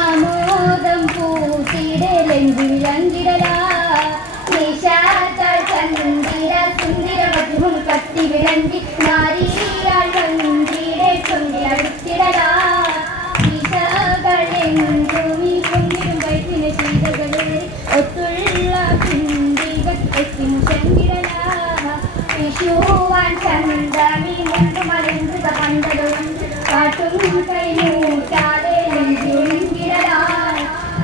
ആമോദം പൂത്തിടലെങ്കിലങ്കിടലാ നിശാചാൽ ചന്ദിര സുന്ദര വധുവും കത്തി വിളങ്കി നാരിയാൾ വന്തിടെ ചൊല്ലിടലാ ഈശകളെന്തുമീ കൊണ്ടിരും വയറ്റിന് ചെയ്തകളെ ഒത്തുള്ള ചിന്തികൾ എത്തിനു ചന്ദിരലാ വിഷുവാൻ ചന്തമി മുണ്ടു മലർന്നത് പണ്ടതും കാട്ടും കൈനൂറ്റാതെ നെഞ്ചിടലാ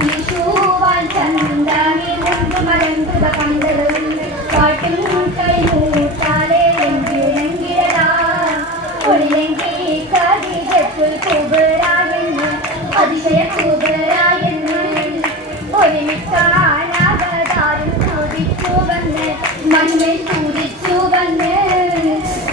വിഷുവാൻ ചന്തമി മുണ്ടു മലർന്നത് പണ്ടതും കാട്ടും കൈനൂറ്റാതെ നെഞ്ചിടലാ ഒളിലെങ്കി കതികത്തുൽ കുബരായെന്ന് അതിശയ കുബരായെന്ന് ഒരുമിക്കാനാകതാരും ചോദിച്ചു വന്ന് മണ്ണിൽ ചോദിച്ചു വന്ന്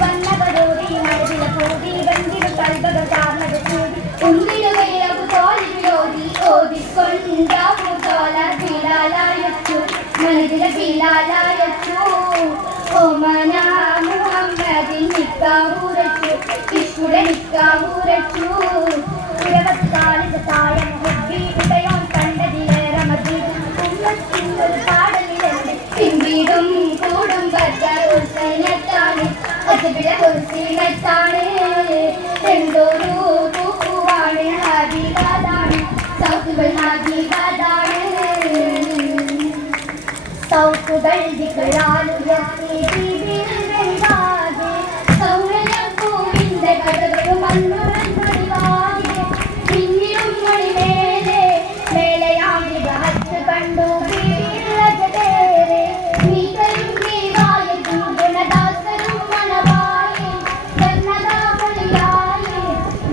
വന്നവരോടി നടത്തില പോതി വന്തിരു കൽപകതാർന്നത് കൂടി ഉള്ളിടുകയിലു തോൽവിയോടി ഓതിക്കൊണ്ടാവു തോല ബിലാലായച്ചു മനതില ബിലാലായച്ചു ഓമന മുഹമ്മദിൻ നിക്കാവൂരച്ചു വിഷ്ണുടെ നിക്കാവൂരച്ചു ഉരവത്താളിത താഴം ഹുബീബുടയോൻ കണ്ടതിലേറെ മദീന ഉമ്മത്തിനൊരു പാടലിലെന്നെ പിന്നീടും കൂടും ബദറുസൈനത്താണ് അജബില ഹുസൈനത്താണ് എന്തോരു പൂവാണ് ഹബീബാദാണ് സൗത്തുകൾ ഹബീബാദാണ് സൗത്തുകൾ ദിക്റാലുയർത്തി ബീബിൽ വെങ്കാതെ സൗരയം പൂവിന്റെ കഥകളും മണ്ണുറങ്ങൊഴിവാകെ പിന്നിലും മണിമേലെ മേലയാം വിഭത്ത് കണ്ടു ബീബിളജതേറെ നീതരും നീവായും ഗുണദാസരും മണവായി ജന്നതാമൊളിയായി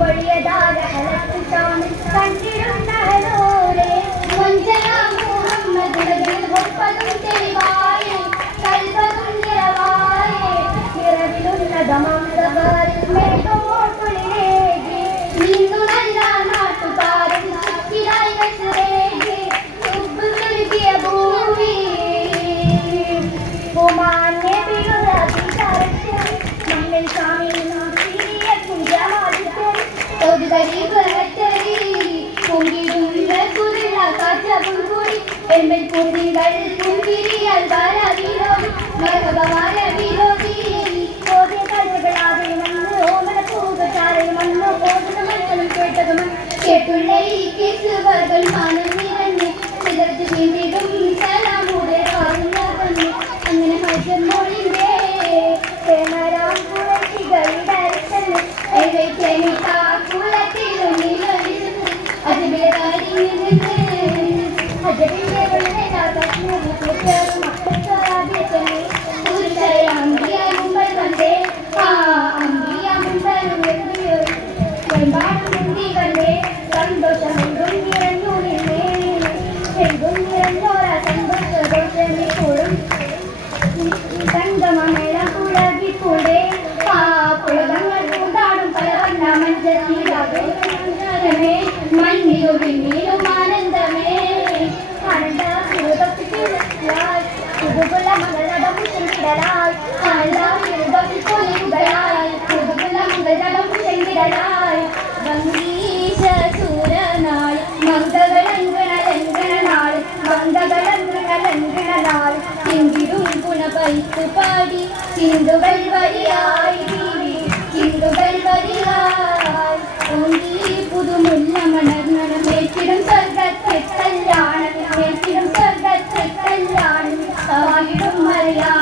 വഴിയതാരഹലത്ത് ചാണ് കണ്ടിരുന്നഹലോരെ വഞ്ചനാം മുഹമ്മദിനതിൽ ഒപ്പതും തെളിവായി കൽബതും നിറവായി നിറവിലുന്നതമാം സവാരിൽ മേഘമോട്ടുളിലേകി നീന്തു നല്ല നാട്ടുകാരും ചുറ്റിലായി വെച്ചുരേകി ഉപ്പ് നൽകിയ ഭൂമി ഉമാനെ ബിരുദാധികാരത്തിൽ നമ്മിൽ സ്വാമി തിരിയ കുഞ്ചമാദിത്യൻ ഒരു കരികരത്തരി പൊങ്കിടുന്ന കുരുള കാറ്റവും കൂടി എമ്മൽ കുന്തികൾ കുന്തിരിയാൽ വാരാവിരോധി മരഹബവാര വിരോധി ഓതിയ കഥകളാതെ മണ്ണ് ഓമന പൂകച്ചാരൽ മണ്ണ് ഓതുന്ന മത്സരം കേട്ടത് മണ്ണ് കേട്ടുള്ള ഈ കേസുകൾ മാനം നിറഞ്ഞ് ചിലർക്ക് വീണ്ടും സലാമൂടെ കാണുന്ന കണ്ണ് അങ്ങനെ ഹജർ മൊഴിന്റെ പ്രേമരാം കുളത്തികളുടെ അരച്ചന് കുളത്തിലും നിലവിരുന്ന് അജബിലെ കാര്യങ്ങൾ അജബിന്റെ വെള്ളെ കാത്തും മക്കളാദ്യച്ചനെ പുരുഷരെ അമ്പിയ മുമ്പൽ വന്നേ അമ്പിയ മുമ്പൽ വെമ്പാടും മുന്തി വന്നേ സന്തോഷമെങ്കും നിറഞ്ഞു നിന്നേ എങ്കും നിറഞ്ഞോരാ സന്തോഷദോഷമിപ്പോഴും സംഗമമേള കുളകിക്കൂടെ പുളകങ്ങൾ കൂടാടും പലവണ്ണ മഞ്ചത്തിലാകെ മണ്ണിലും പിന്നിലും ആനന്ദമേ ആനന്ദ സുഖത്തിലായി പുതുകുല മകളടം ചെങ്കിടലായി ആനന്ദ പൊലിയുകയായി പുതുകുല മകളടം ചെങ്കിടലായി വങ്കീശ സൂരനാൾ മംഗളങ്കണലങ്കണനാൾ മംഗളങ്കണലങ്കണനാൾ ചിന്തിടും ഗുണപൈത്തു പാടി ചിന്തുകൾ വരിയായി ചിന്തുകൾ വരിയായി ഓങ്കി പുതുമുല്ല മണർന്നണം മേറ്റിടും സ്വർഗത്തെ കല്യാണം മേറ്റിടും സ്വർഗത്തെ കല്യാണം ആയിടും മലയാ